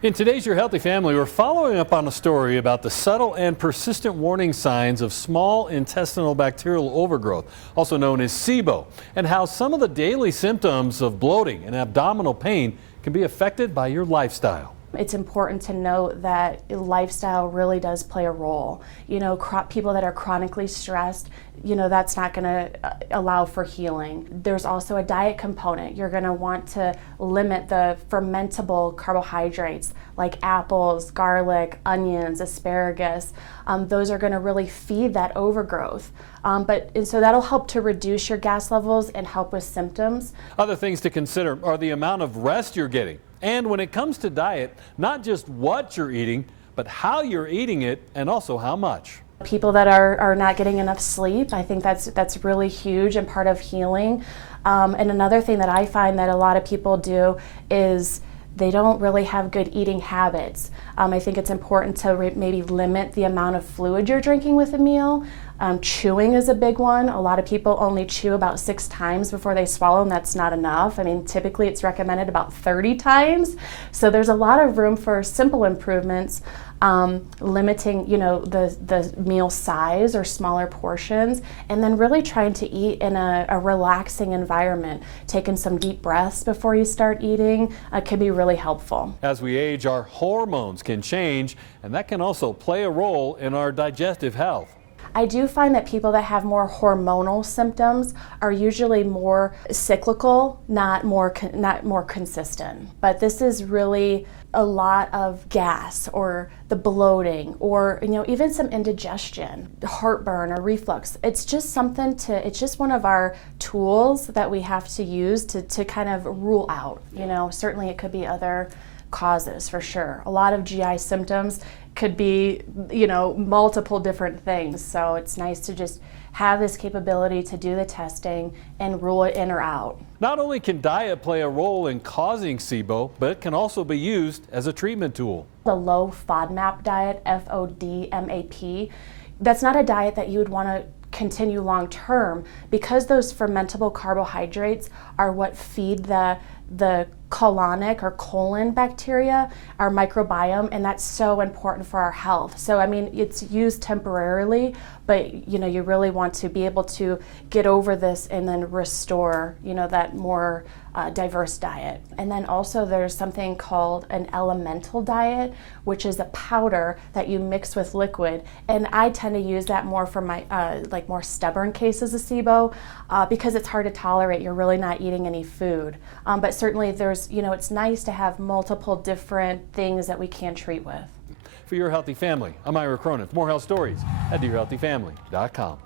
In today's Your Healthy Family, we're following up on a story about the subtle and persistent warning signs of small intestinal bacterial overgrowth, also known as SIBO, and how some of the daily symptoms of bloating and abdominal pain can be affected by your lifestyle. It's important to note that lifestyle really does play a role. You know, people that are chronically stressed, that's not going to allow for healing. There's also a diet component. You're going to want to limit the fermentable carbohydrates like apples, garlic, onions, asparagus. Those are going to really feed that overgrowth. And so that'll help to reduce your gas levels and help with symptoms. Other things to consider are the amount of rest you're getting. And when it comes to diet, not just what you're eating, but how you're eating it and also how much. People that are not getting enough sleep, I think that's really huge and part of healing. And another thing that I find that a lot of people do is they don't really have good eating habits. I think it's important to maybe limit the amount of fluid you're drinking with a meal. Chewing is a big one. A lot of people only chew about 6 times before they swallow, and that's not enough. I mean, typically it's recommended about 30 times. So there's a lot of room for simple improvements. Limiting, the meal size or smaller portions, and then really trying to eat in a relaxing environment. Taking some deep breaths before you start eating can be really helpful. As we age, our hormones can change, and that can also play a role in our digestive health. I do find that people that have more hormonal symptoms are usually more cyclical, not more consistent. But this is really a lot of gas or the bloating or even some indigestion, heartburn or reflux. It's just it's just one of our tools that we have to use to kind of rule out. Certainly it could be other causes for sure. A lot of GI symptoms could be, multiple different things. So it's nice to just have this capability to do the testing and rule it in or out. Not only can diet play a role in causing SIBO, but it can also be used as a treatment tool. The low FODMAP diet, FODMAP, that's not a diet that you would want to continue long term because those fermentable carbohydrates are what feed the colonic or colon bacteria, our microbiome, and that's so important for our health. So I mean, it's used temporarily, but you really want to be able to get over this and then restore that more diverse diet. And then also there's something called an elemental diet, which is a powder that you mix with liquid, and I tend to use that more for my more stubborn cases of SIBO because it's hard to tolerate. You're really not eating any food, but certainly there's it's nice to have multiple different things that we can treat with. For Your Healthy Family, I'm Ira Cronin. For more health stories, head to yourhealthyfamily.com.